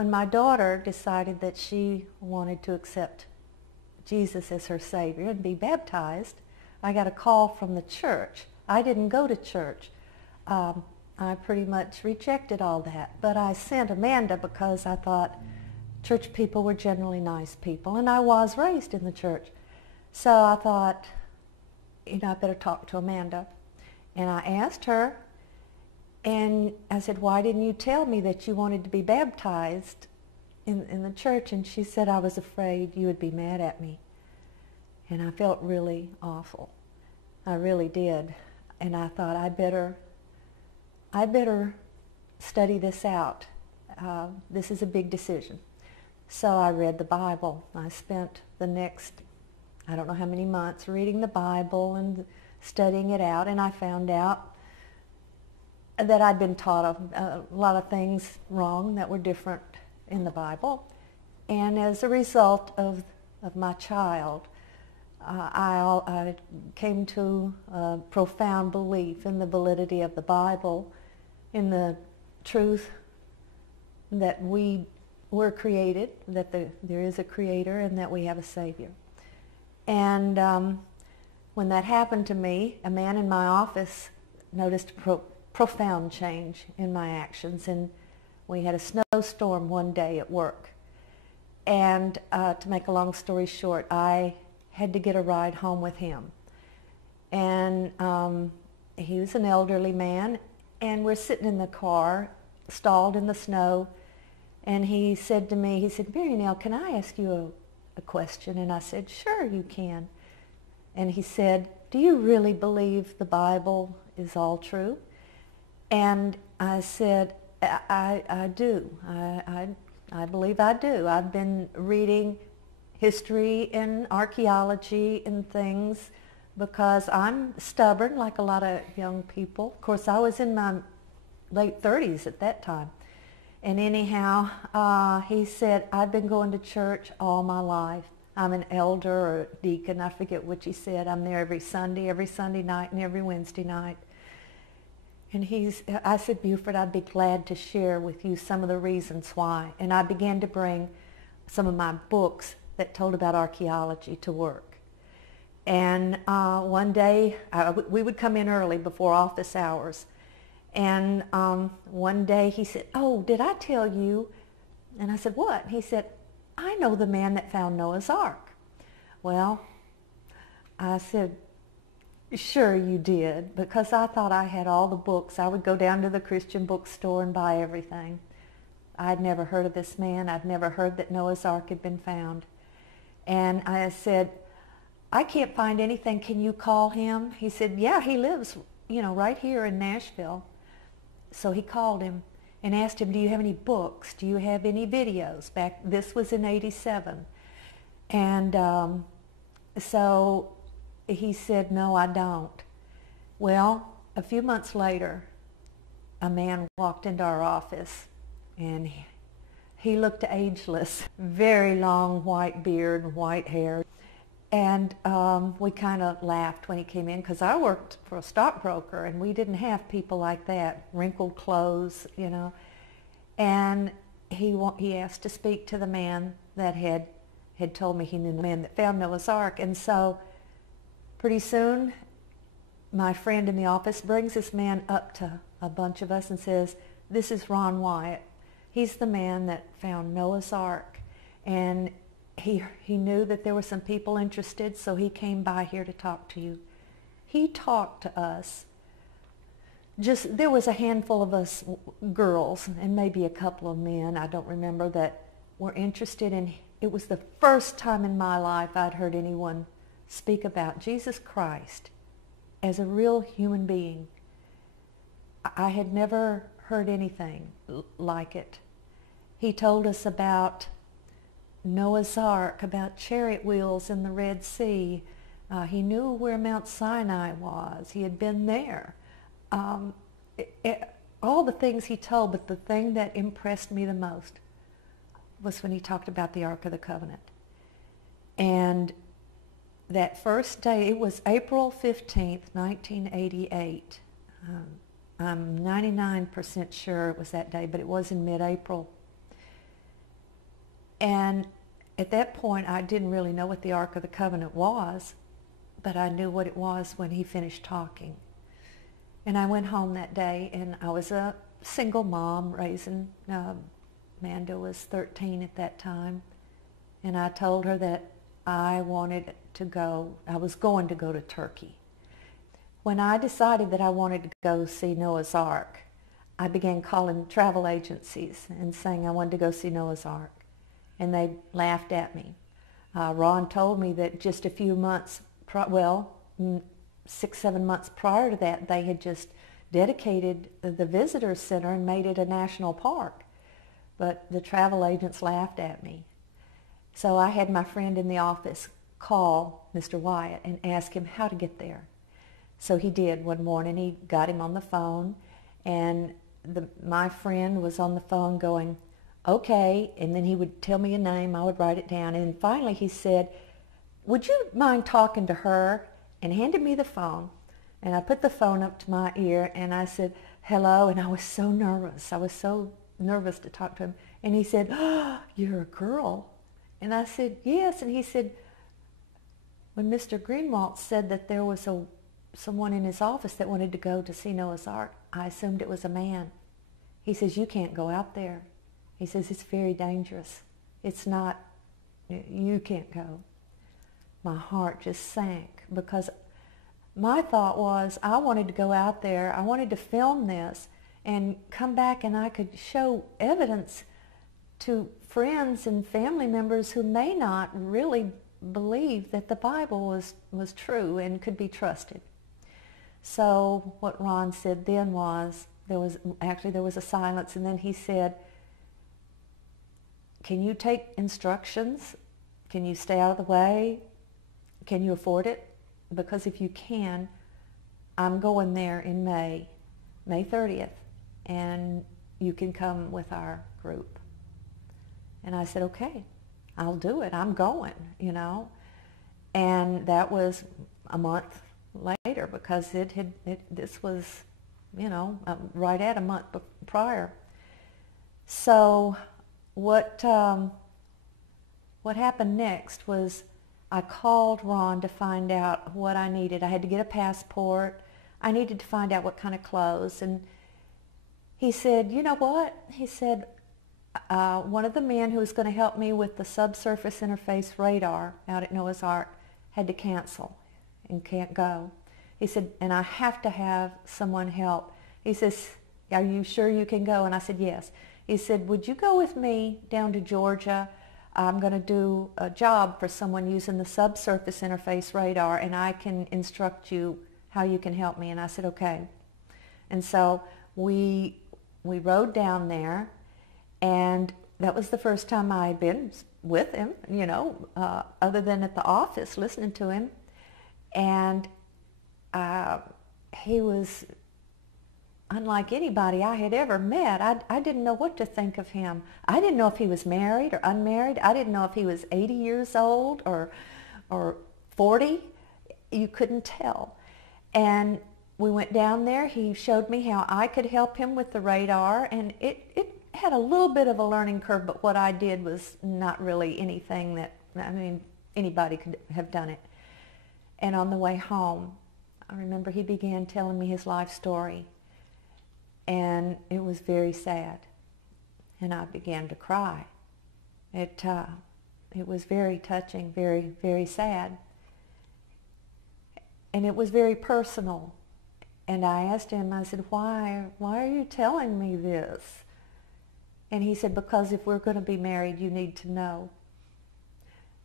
when my daughter decided that she wanted to accept Jesus as her Savior and be baptized, I got a call from the church. I didn't go to church. I pretty much rejected all that. But I sent Amanda because I thought church people were generally nice people, and I was raised in the church. So I thought, I better talk to Amanda. And I asked her, and I said, why didn't you tell me that you wanted to be baptized in the church? And she said, I was afraid you would be mad at me. And I felt really awful. I really did. And I thought, I better study this out. This is a big decision. So I read the Bible. I spent the next, I don't know how many months, reading the Bible and studying it out, and I found out that I'd been taught a lot of things wrong that were different in the Bible. And as a result of my child, I came to a profound belief in the validity of the Bible, in the truth that we were created, that there is a Creator, and that we have a Savior. And when that happened to me, a man in my office noticed a profound change in my actions, and we had a snowstorm one day at work. And to make a long story short, I had to get a ride home with him. And he was an elderly man, and we're sitting in the car, stalled in the snow, and he said to me, he said, Mary Nell, can I ask you a question? And I said, sure, you can. And he said, do you really believe the Bible is all true? And I said, I do. I believe I do. I've been reading history and archaeology and things because I'm stubborn like a lot of young people. Of course, I was in my late 30s at that time. And anyhow, he said, I've been going to church all my life. I'm an elder or a deacon, I forget what he said. I'm there every Sunday night and every Wednesday night. And I said, Buford, I'd be glad to share with you some of the reasons why. And I began to bring some of my books that told about archaeology to work. And one day, we would come in early before office hours. And one day he said, oh, did I tell you? And I said, what? He said, I know the man that found Noah's Ark. Well, I said, sure you did, because I thought I had all the books. I would go down to the Christian bookstore and buy everything. I'd never heard of this man. I'd never heard that Noah's Ark had been found. And I said, I can't find anything. Can you call him? He said, yeah, he lives, right here in Nashville. So he called him and asked him, do you have any books? Do you have any videos? This was in '87. And so he said, no, I don't. Well, a few months later, a man walked into our office, and he looked ageless, very long white beard and white hair. And we kind of laughed when he came in, because I worked for a stockbroker, and we didn't have people like that, wrinkled clothes, And he asked to speak to the man that had told me he knew the man that found Noah's Ark. And so pretty soon, my friend in the office brings this man up to a bunch of us and says, this is Ron Wyatt. He's the man that found Noah's Ark. And he knew that there were some people interested, so he came by here to talk to you. He talked to us. There was a handful of us girls, and maybe a couple of men, I don't remember, that were interested in. It was the first time in my life I'd heard anyone speak about Jesus Christ as a real human being. I had never heard anything like it. He told us about Noah's Ark, about chariot wheels in the Red Sea. He knew where Mount Sinai was. He had been there. All the things he told, but the thing that impressed me the most was when he talked about the Ark of the Covenant. And that first day, it was April 15th, 1988. I'm 99% sure it was that day, but it was in mid-April. And at that point, I didn't really know what the Ark of the Covenant was, but I knew what it was when he finished talking. And I went home that day, and I was a single mom raising, Amanda was 13 at that time, and I told her that I wanted to go, I was going to go to Turkey. When I decided that I wanted to go see Noah's Ark, I began calling travel agencies and saying I wanted to go see Noah's Ark, and they laughed at me. Ron told me that just a few months, 6-7 months prior to that, they had just dedicated the visitor center and made it a national park. But the travel agents laughed at me. So I had my friend in the office call Mr. Wyatt and ask him how to get there. So he did one morning. He got him on the phone, and my friend was on the phone going, okay, and then he would tell me a name, I would write it down, and finally he said, would you mind talking to her? And handed me the phone, and I put the phone up to my ear, and I said, hello, and I was so nervous. I was so nervous to talk to him, and he said, oh, you're a girl. And I said, yes, and he said, when Mr. Greenwalt said that there was someone in his office that wanted to go to see Noah's Ark, I assumed it was a man. He says, you can't go out there. He says, it's very dangerous. It's not, you can't go. My heart just sank, because my thought was I wanted to go out there, I wanted to film this and come back, and I could show evidence to friends and family members who may not really believe that the Bible was true and could be trusted. So what Ron said then was, there was a silence, and then he said, can you take instructions? Can you stay out of the way? Can you afford it? Because if you can, I'm going there in May 30th, and you can come with our group. And I said, okay, I'll do it. I'm going, you know. And that was a month later, because this was, you know, right at a month prior. So what happened next was I called Ron to find out what I needed. I had to get a passport. I needed to find out what kind of clothes. And he said, you know what? He said, one of the men who was going to help me with the subsurface interface radar out at Noah's Ark had to cancel and can't go. He said, and I have to have someone help. He says, are you sure you can go? And I said, yes. He said, would you go with me down to Georgia? I'm going to do a job for someone using the subsurface interface radar, and I can instruct you how you can help me. And I said, okay. And so we rode down there, and that was the first time I had been with him, you know, other than at the office listening to him. And he was unlike anybody I had ever met. I didn't know what to think of him. I didn't know if he was married or unmarried. I didn't know if he was 80 years old or 40. You couldn't tell. And we went down there. He showed me how I could help him with the radar, and it had a little bit of a learning curve, but what I did was not really anything that, I mean, anybody could have done it. And on the way home, I remember he began telling me his life story, and it was very sad, and I began to cry. It was very touching, very, very sad, and it was very personal. And I asked him, I said, why are you telling me this? And he said, because if we're going to be married, you need to know.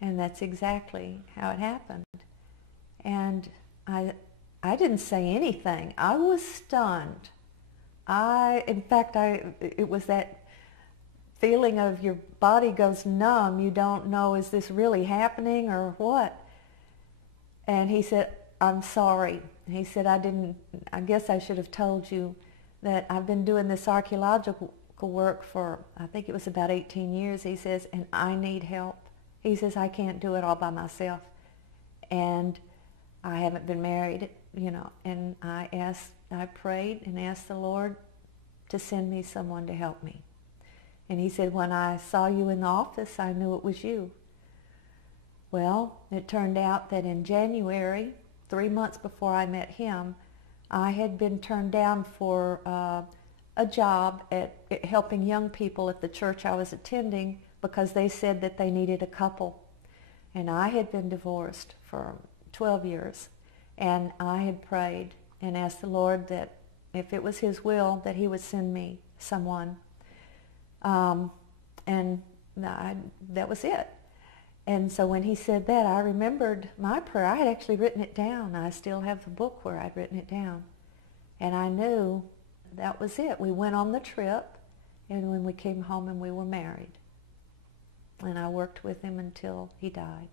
And that's exactly how it happened. And I didn't say anything. I was stunned. In fact, it was that feeling of your body goes numb. You don't know, is this really happening or what? And he said, I'm sorry. He said, I guess I should have told you that I've been doing this archaeological work for, I think it was about 18 years, he says, and I need help. He says, I can't do it all by myself. And I haven't been married, you know, and I prayed and asked the Lord to send me someone to help me. And he said, when I saw you in the office, I knew it was you. Well, it turned out that in January, 3 months before I met him, I had been turned down for a job at helping young people at the church I was attending because they said that they needed a couple. And I had been divorced for 12 years. And I had prayed and asked the Lord that if it was his will, that he would send me someone. And that was it. And so when he said that, I remembered my prayer. I had actually written it down. I still have the book where I'd written it down. And I knew that was it. We went on the trip, and when we came home and we were married. And I worked with him until he died.